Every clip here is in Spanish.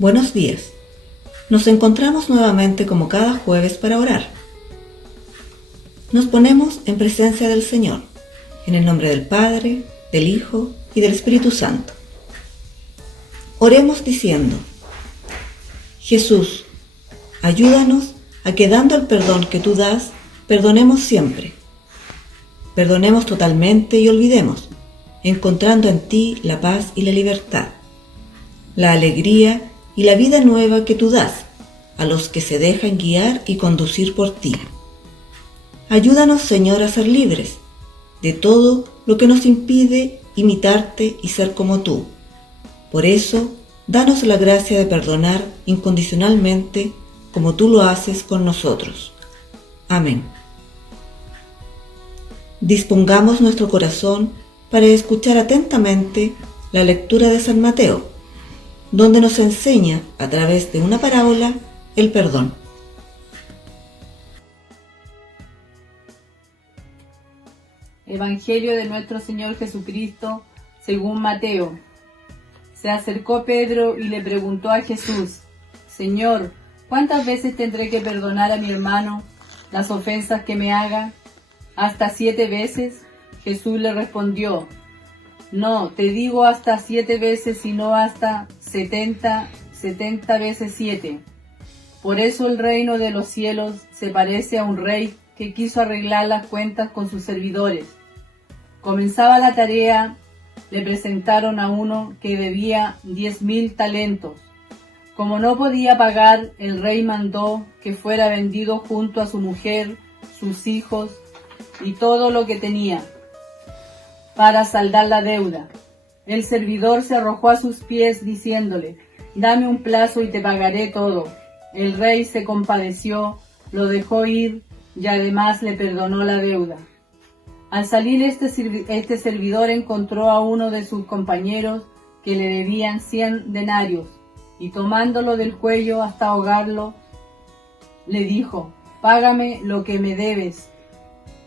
Buenos días. Nos encontramos nuevamente como cada jueves para orar. Nos ponemos en presencia del Señor, en el nombre del Padre, del Hijo y del Espíritu Santo. Oremos diciendo: Jesús, ayúdanos a que dando el perdón que tú das, perdonemos siempre. Perdonemos totalmente y olvidemos, encontrando en ti la paz y la libertad, la alegría y la vida nueva que tú das a los que se dejan guiar y conducir por ti. Ayúdanos, Señor, a ser libres de todo lo que nos impide imitarte y ser como tú. Por eso, danos la gracia de perdonar incondicionalmente como tú lo haces con nosotros. Amén. Dispongamos nuestro corazón para escuchar atentamente la lectura de San Mateo, donde nos enseña a través de una parábola el perdón. Evangelio de nuestro Señor Jesucristo según Mateo. Se acercó Pedro y le preguntó a Jesús: Señor, ¿cuántas veces tendré que perdonar a mi hermano las ofensas que me haga? ¿Hasta 7 veces? Jesús le respondió: No, te digo hasta 7 veces, sino hasta 70 veces 7. Por eso el reino de los cielos se parece a un rey que quiso arreglar las cuentas con sus servidores. Comenzaba la tarea, le presentaron a uno que debía 10,000 talentos. Como no podía pagar, el rey mandó que fuera vendido junto a su mujer, sus hijos y todo lo que tenía, para saldar la deuda. El servidor se arrojó a sus pies diciéndole: Dame un plazo y te pagaré todo. El rey se compadeció, lo dejó ir y además le perdonó la deuda. Al salir este servidor encontró a uno de sus compañeros que le debían 100 denarios y tomándolo del cuello hasta ahogarlo, le dijo: Págame lo que me debes.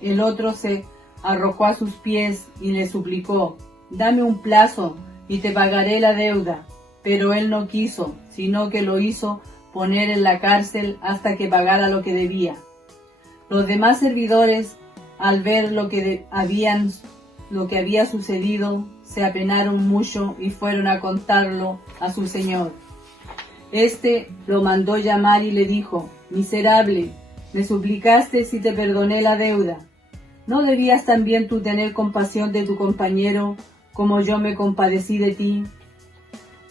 El otro se arrojó a sus pies y le suplicó: Dame un plazo y te pagaré la deuda. Pero él no quiso, sino que lo hizo poner en la cárcel hasta que pagara lo que debía. Los demás servidores, al ver lo que había sucedido, se apenaron mucho y fueron a contarlo a su señor. Este lo mandó llamar y le dijo: Miserable, me suplicaste si te perdoné la deuda. ¿No debías también tú tener compasión de tu compañero, como yo me compadecí de ti?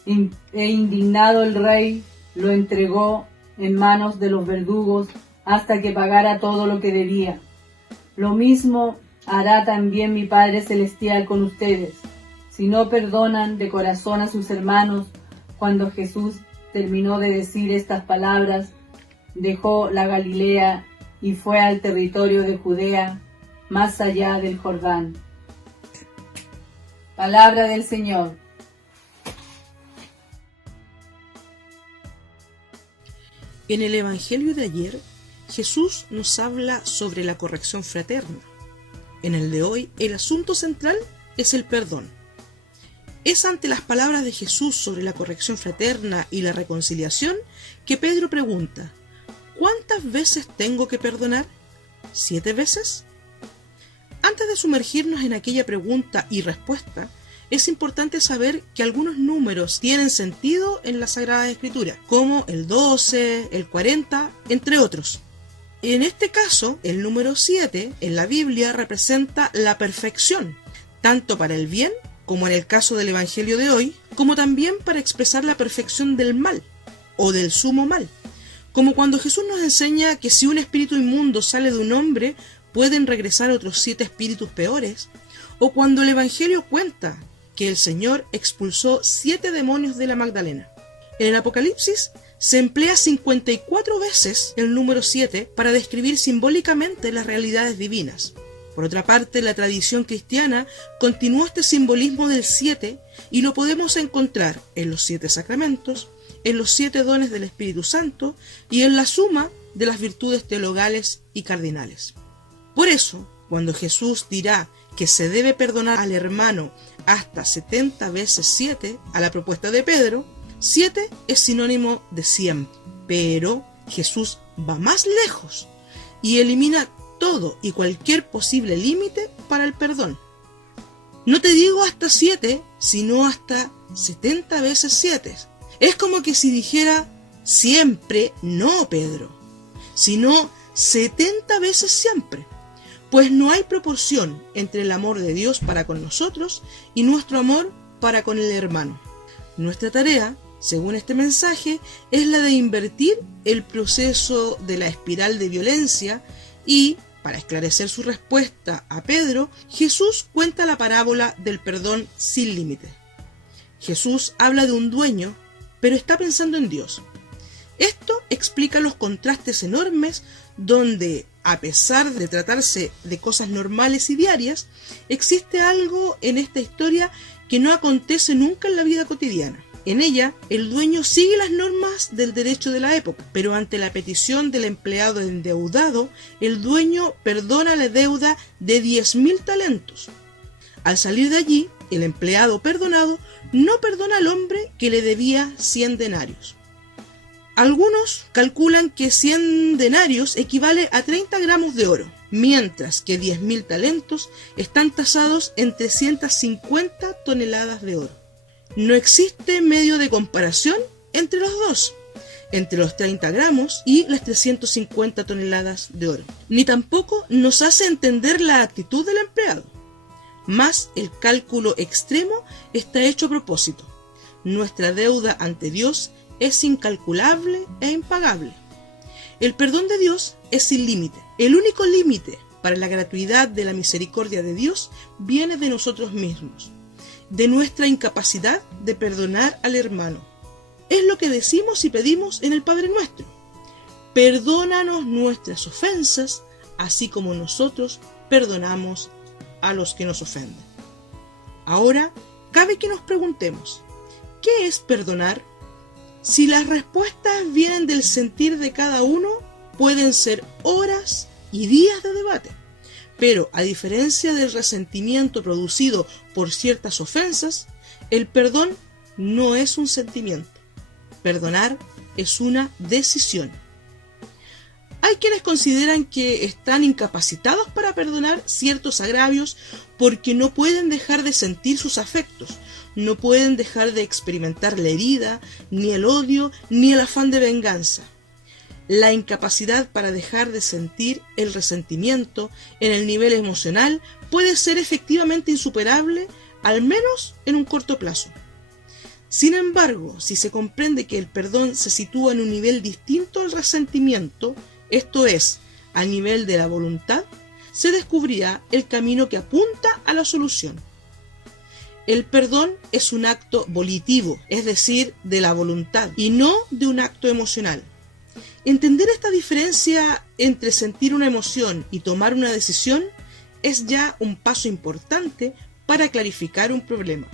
E indignado el rey, lo entregó en manos de los verdugos hasta que pagara todo lo que debía. Lo mismo hará también mi Padre Celestial con ustedes, si no perdonan de corazón a sus hermanos. Cuando Jesús terminó de decir estas palabras, dejó la Galilea y fue al territorio de Judea, más allá del Jordán. Palabra del Señor. En el Evangelio de ayer, Jesús nos habla sobre la corrección fraterna. En el de hoy, el asunto central es el perdón. Es ante las palabras de Jesús sobre la corrección fraterna y la reconciliación que Pedro pregunta: ¿cuántas veces tengo que perdonar? ¿7 veces? Antes de sumergirnos en aquella pregunta y respuesta, es importante saber que algunos números tienen sentido en la Sagrada Escritura, como el 12, el 40, entre otros. En este caso, el número 7 en la Biblia representa la perfección, tanto para el bien, como en el caso del Evangelio de hoy, como también para expresar la perfección del mal, o del sumo mal, como cuando Jesús nos enseña que si un espíritu inmundo sale de un hombre, pueden regresar otros 7 espíritus peores, o cuando el Evangelio cuenta que el Señor expulsó 7 demonios de la Magdalena. En el Apocalipsis se emplea 54 veces el número 7 para describir simbólicamente las realidades divinas. Por otra parte, la tradición cristiana continuó este simbolismo del 7 y lo podemos encontrar en los 7 sacramentos, en los 7 dones del Espíritu Santo y en la suma de las virtudes teologales y cardinales. Por eso, cuando Jesús dirá que se debe perdonar al hermano hasta 70 veces 7 a la propuesta de Pedro, 7 es sinónimo de siempre, pero Jesús va más lejos y elimina todo y cualquier posible límite para el perdón. No te digo hasta 7, sino hasta 70 veces 7. Es como que si dijera siempre, no, Pedro, sino 70 veces siempre. Pues no hay proporción entre el amor de Dios para con nosotros y nuestro amor para con el hermano. Nuestra tarea, según este mensaje, es la de invertir el proceso de la espiral de violencia y, para esclarecer su respuesta a Pedro, Jesús cuenta la parábola del perdón sin límite. Jesús habla de un dueño, pero está pensando en Dios. Esto explica los contrastes enormes donde, a pesar de tratarse de cosas normales y diarias, existe algo en esta historia que no acontece nunca en la vida cotidiana. En ella, el dueño sigue las normas del derecho de la época, pero ante la petición del empleado endeudado, el dueño perdona la deuda de 10.000 talentos. Al salir de allí, el empleado perdonado no perdona al hombre que le debía 100 denarios. Algunos calculan que 100 denarios equivale a 30 gramos de oro, mientras que 10.000 talentos están tasados en 350 toneladas de oro. No existe medio de comparación entre los dos, entre los 30 gramos y las 350 toneladas de oro. Ni tampoco nos hace entender la actitud del empleado. Más el cálculo extremo está hecho a propósito. Nuestra deuda ante Dios es incalculable e impagable. El perdón de Dios es sin límite. El único límite para la gratuidad de la misericordia de Dios viene de nosotros mismos, de nuestra incapacidad de perdonar al hermano. Es lo que decimos y pedimos en el Padre Nuestro. Perdónanos nuestras ofensas, así como nosotros perdonamos a los que nos ofenden. Ahora, cabe que nos preguntemos, ¿qué es perdonar? Si las respuestas vienen del sentir de cada uno, pueden ser horas y días de debate. Pero, a diferencia del resentimiento producido por ciertas ofensas, el perdón no es un sentimiento. Perdonar es una decisión. Hay quienes consideran que están incapacitados para perdonar ciertos agravios porque no pueden dejar de sentir sus afectos, no pueden dejar de experimentar la herida, ni el odio, ni el afán de venganza. La incapacidad para dejar de sentir el resentimiento en el nivel emocional puede ser efectivamente insuperable, al menos en un corto plazo. Sin embargo, si se comprende que el perdón se sitúa en un nivel distinto al resentimiento, esto es, a nivel de la voluntad, se descubrirá el camino que apunta a la solución. El perdón es un acto volitivo, es decir, de la voluntad, y no de un acto emocional. Entender esta diferencia entre sentir una emoción y tomar una decisión es ya un paso importante para clarificar un problema.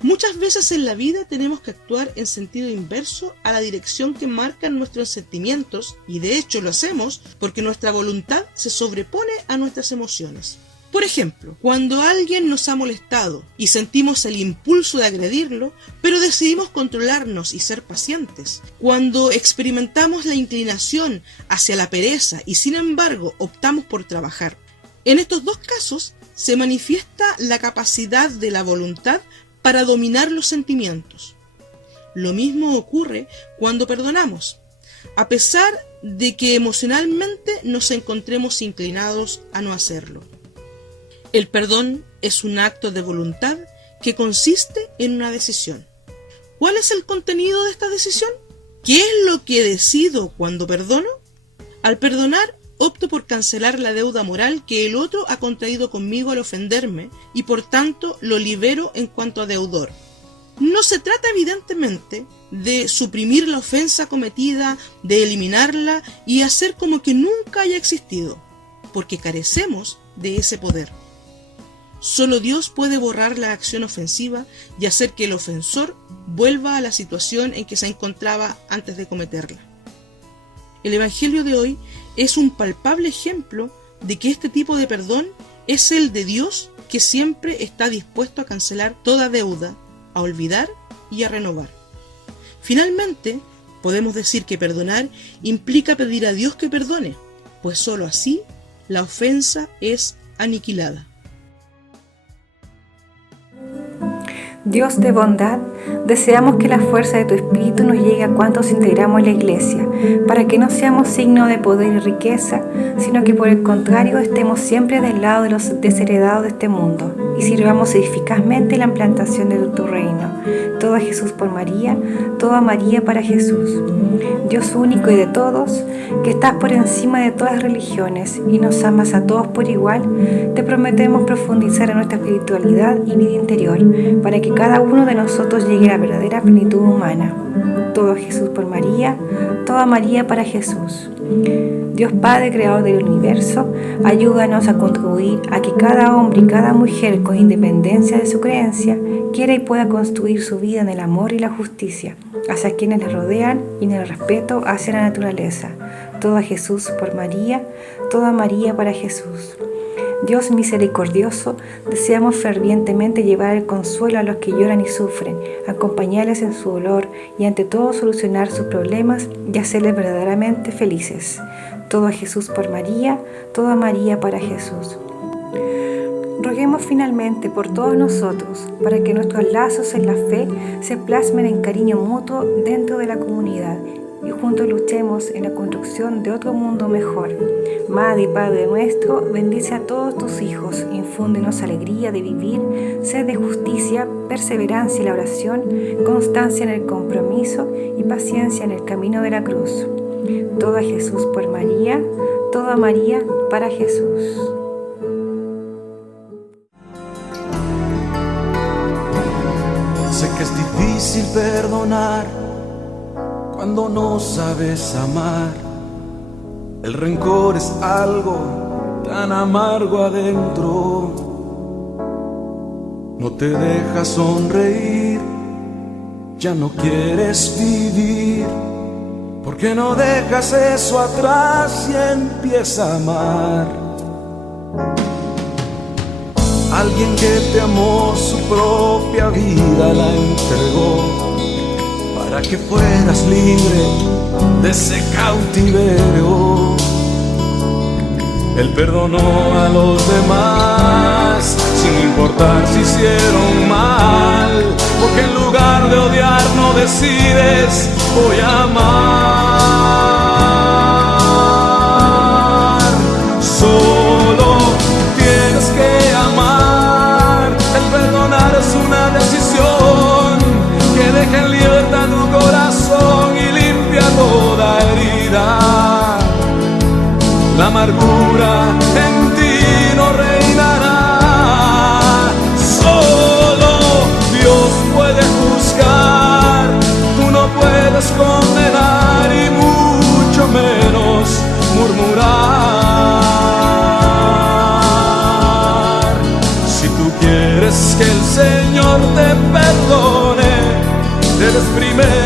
Muchas veces en la vida tenemos que actuar en sentido inverso a la dirección que marcan nuestros sentimientos, y de hecho lo hacemos porque nuestra voluntad se sobrepone a nuestras emociones. Por ejemplo, cuando alguien nos ha molestado y sentimos el impulso de agredirlo, pero decidimos controlarnos y ser pacientes. Cuando experimentamos la inclinación hacia la pereza y sin embargo optamos por trabajar. En estos dos casos se manifiesta la capacidad de la voluntad para dominar los sentimientos. Lo mismo ocurre cuando perdonamos, a pesar de que emocionalmente nos encontremos inclinados a no hacerlo. El perdón es un acto de voluntad que consiste en una decisión. ¿Cuál es el contenido de esta decisión? ¿Qué es lo que decido cuando perdono? Al perdonar, opto por cancelar la deuda moral que el otro ha contraído conmigo al ofenderme y por tanto lo libero en cuanto a deudor. No se trata evidentemente de suprimir la ofensa cometida, de eliminarla y hacer como que nunca haya existido, porque carecemos de ese poder. Solo Dios puede borrar la acción ofensiva y hacer que el ofensor vuelva a la situación en que se encontraba antes de cometerla. El Evangelio de hoy es un palpable ejemplo de que este tipo de perdón es el de Dios, que siempre está dispuesto a cancelar toda deuda, a olvidar y a renovar. Finalmente, podemos decir que perdonar implica pedir a Dios que perdone, pues sólo así la ofensa es aniquilada. Dios de bondad, deseamos que la fuerza de tu Espíritu nos llegue a cuantos integramos en la Iglesia, para que no seamos signo de poder y riqueza, sino que por el contrario estemos siempre del lado de los desheredados de este mundo y sirvamos eficazmente la implantación de tu reino. Todo a Jesús por María, todo a María para Jesús. Dios único y de todos, que estás por encima de todas las religiones y nos amas a todos por igual, te prometemos profundizar en nuestra espiritualidad y vida interior, para que cada uno de nosotros llegue a la verdadera plenitud humana. Todo a Jesús por María, todo a María para Jesús. Dios Padre, Creador del universo, ayúdanos a contribuir a que cada hombre y cada mujer, con independencia de su creencia, quiera y pueda construir su vida en el amor y la justicia, hacia quienes les rodean y en el respeto hacia la naturaleza. Todo a Jesús por María, todo a María para Jesús. Dios misericordioso, deseamos fervientemente llevar el consuelo a los que lloran y sufren, acompañarles en su dolor y ante todo solucionar sus problemas y hacerles verdaderamente felices. Todo a Jesús por María, todo a María para Jesús. Roguemos finalmente por todos nosotros, para que nuestros lazos en la fe se plasmen en cariño mutuo dentro de la comunidad y juntos luchemos en la construcción de otro mundo mejor. Madre y Padre nuestro, bendice a todos tus hijos, infúndenos alegría de vivir, sed de justicia, perseverancia en la oración, constancia en el compromiso y paciencia en el camino de la cruz. Todo a Jesús por María, todo a María para Jesús. Sé que es difícil perdonar cuando no sabes amar. El rencor es algo tan amargo adentro. No te deja sonreír, ya no quieres vivir. ¿Por qué no dejas eso atrás y empieza a amar? Alguien que te amó, su propia vida la entregó para que fueras libre de ese cautiverio. Él perdonó a los demás sin importar si hicieron mal, porque en lugar de odiar no decides voy a amar. Solo tienes que amar. El perdonar es una decisión que deja en libertad tu corazón y limpia toda herida. La amargura en ti no reinará. Solo Dios puede juzgar. Tú no puedes condenar y mucho menos murmurar. Si tú quieres que el Señor te perdone, debes primero